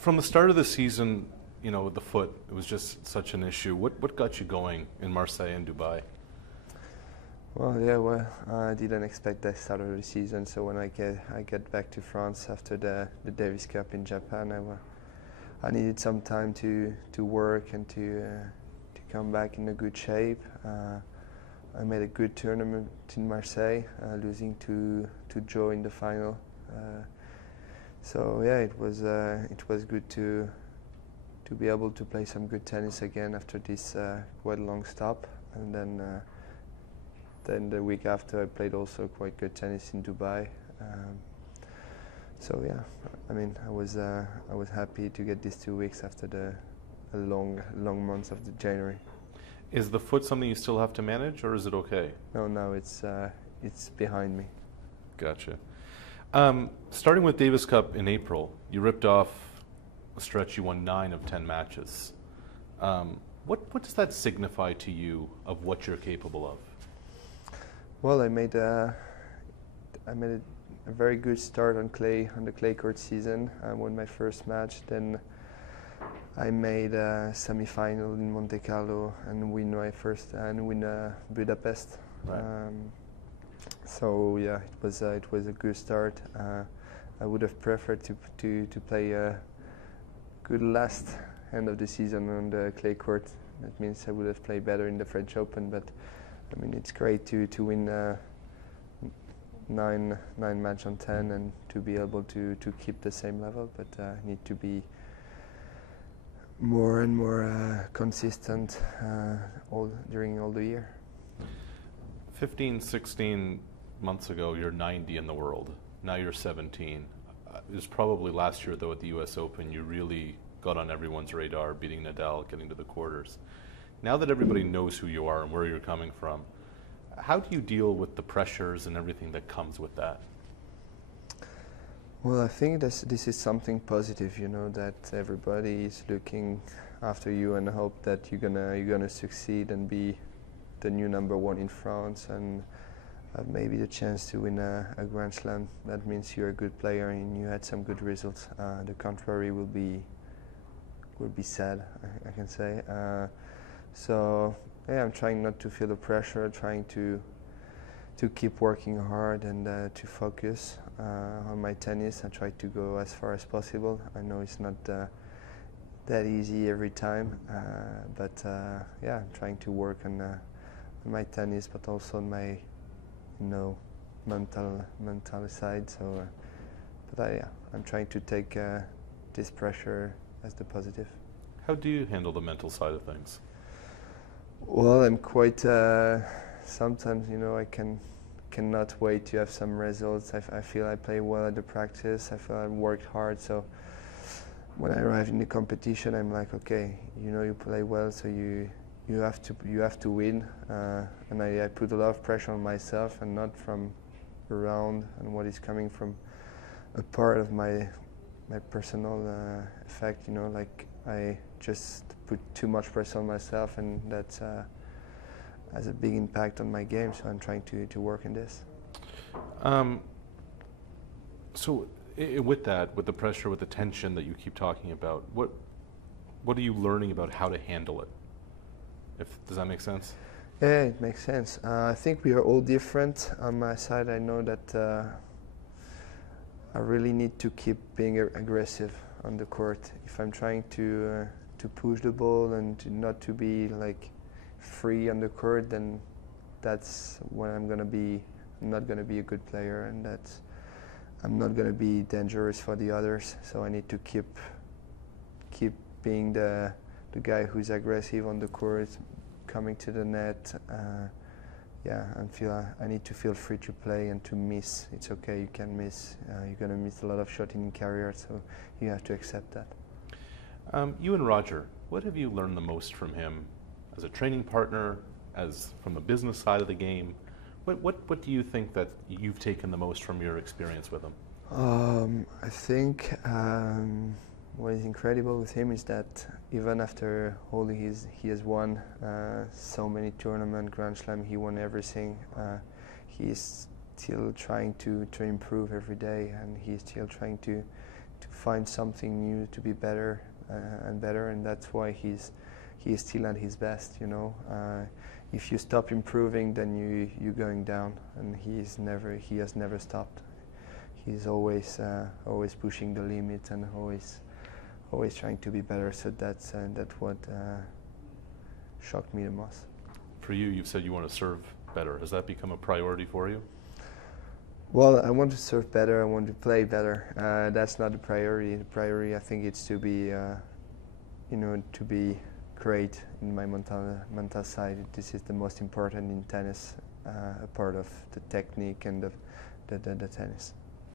From the start of the season, with the foot, it was just such an issue. What got you going in Marseille and Dubai? Well, I didn't expect that start of the season. So when I get back to France after the Davis Cup in Japan, I needed some time to work and to come back in a good shape. I made a good tournament in Marseille, losing to Joe in the final. So yeah, it was good to be able to play some good tennis again after this quite long stop, and then the week after I played also quite good tennis in Dubai. So yeah, I mean I was happy to get these 2 weeks after the long months of the January. Is the foot something you still have to manage, or is it okay? No, it's behind me. Gotcha. Starting with Davis Cup in April, you ripped off a stretch. You won 9 of 10 matches. What does that signify to you of what you're capable of? Well, I made a very good start on the clay court season. I won my first match. Then I made a semi-final in Monte Carlo and win Budapest. Right. So yeah, it was a good start. I would have preferred to play a good last end of the season on the clay court. That means I would have played better in the French Open. But I mean, it's great to win 9 match on 10 and to be able to keep the same level. But I need to be more and more consistent during all the year. 15, 16 months ago, you're 90 in the world. Now you're 17. It was probably last year, though, at the U.S. Open, you really got on everyone's radar, beating Nadal, getting to the quarters. Now that everybody knows who you are and where you're coming from, how do you deal with the pressures and everything that comes with that? Well, I think this is something positive, that everybody is looking after you and hope that you're gonna succeed and be the new #1 in France and have maybe the chance to win a Grand Slam. That means you're a good player and you had some good results. The contrary will be sad, I can say. So yeah, I'm trying not to feel the pressure, trying to keep working hard and to focus on my tennis. I try to go as far as possible. I know it's not that easy every time, but yeah, I'm trying to work on my tennis, but also on my mental side. So, but I'm trying to take this pressure as the positive. How do you handle the mental side of things? Well, I'm quite. Sometimes, I cannot wait to have some results. I feel I play well at the practice. I feel I worked hard. So when I arrive in the competition, I'm like, okay, you play well, so you have to win. And I put a lot of pressure on myself, and not from around and what is coming from a part of my personal effect. Like I just put too much pressure on myself, and that has a big impact on my game. So I'm trying to work in this. So with the pressure, with the tension that you keep talking about, what are you learning about how to handle it? Does that make sense? Yeah, it makes sense. I think we are all different. On my side, I know that I really need to keep being aggressive on the court. If I'm trying to push the ball and not to be like free on the court, then that's when I'm not gonna be a good player, and I'm not gonna be dangerous for the others. So I need to keep being the guy who's aggressive on the court, coming to the net. I need to feel free to play and to miss. It's okay, you can miss. You're gonna miss a lot of shots in your career, so you have to accept that. You and Roger, what have you learned the most from him as a training partner, as from the business side of the game? What do you think that you've taken the most from your experience with him? I think what is incredible with him is that even after all he has won so many tournaments, Grand Slam, he won everything. He is still trying to improve every day, and he's still trying to find something new, to be better and better, and that's why he's still at his best. You know, if you stop improving, then you're going down, and he has never stopped. He's always pushing the limit and always trying to be better. So that's what shocked me the most. For you, you've said you want to serve better. Has that become a priority for you? Well, I want to serve better. I want to play better. That's not the priority. The priority, I think, is to be, to be great in my mental side. This is the most important in tennis, a part of the technique and the tennis.